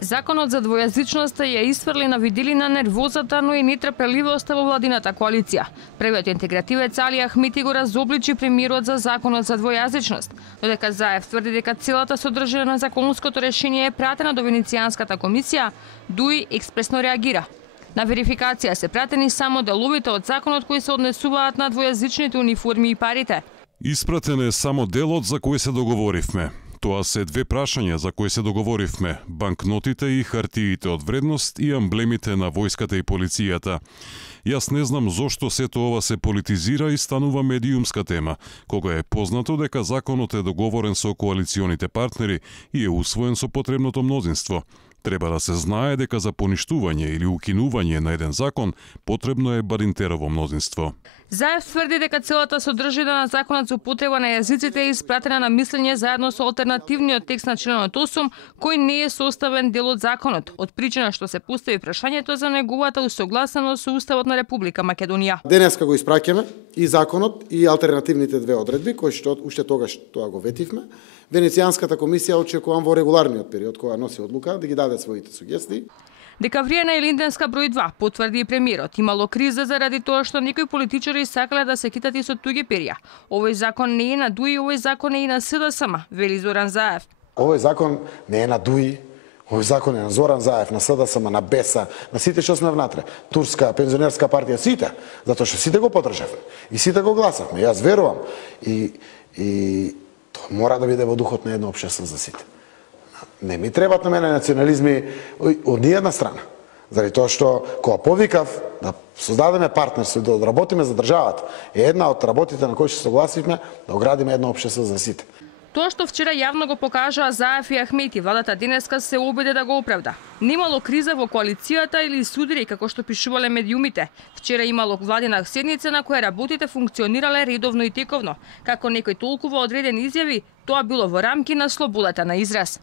Законот за двојазичноста ја исфрли на виделина нервозата, но и нетрпеливоста во владината коалиција. Првиот интегративец Али Ахмети го разобличи премиерот за законот за двојазичност, додека Заев тврди дека целата содржина на законското решение е пратена до Венецијанската комисија, ДУИ експресно реагира. На верификација се пратени само деловите од законот кои се однесуваат на двојазичните униформи и парите. Испратен е само делот за кој се договоривме. Тоа се две прашања за кои се договоривме: банкнотите и хартиите од вредност и амблемите на војската и полицијата. Јас не знам зошто сето ова се политизира и станува медиумска тема, кога е познато дека законот е договорен со коалиционите партнери и е усвоен со потребното мнозинство. Треба да се знае дека за поништување или укинување на еден закон потребно е баринтерово мнозинство. Заев тврди дека целата содржина на законот за употреба на јазиците е испратена на мислење заедно со алтернативниот текст на членот 8, кој не е составен дел од законот, од причина што се постави прашањето за неговата усогласеност со Уставот на Република Македонија. Денеска го испраќаме и законот и алтернативните две одредби, кои што уште тогаш тоа го ветивме. Венецијанската комисија очекувам во регуларниот период кога носи одлука да ги даде своите сугестии. Декавриена и Линденска број 2 потврди и премиерот. Имало криза заради тоа што некои политичари сакале да се китат со туѓи перја. Овој закон не е на ДУИ, овој закон е и на СДСМ, вели Зоран Заев. Овој закон не е на ДУИ, овој закон е на Зоран Заев, на СДСМ, на БЕСА, на сите што сме внатре. Турска, пензионерска партија, сите. Затоа што сите го подржавме и сите го гласавме. Јас верувам и тоа мора да биде во духот на едно општество за сите. Не ми требат на мене национализми од ниједна страна. Заради тоа што кога повикав да создадеме партнерство и да одработиме за државата, е една од работите на кои се согласивме да оградиме едно општество за сите. Тоа што вчера јавно го покажаа Заев и Ахмети, владата денеска се обиде да го оправда. Немало криза во коалицијата или судири, како што пишувале медиумите. Вчера имало владина седница на која работите функционирале редовно и тековно. Како некој толкува одреден изјави, тоа било во рамки на слободата на израз.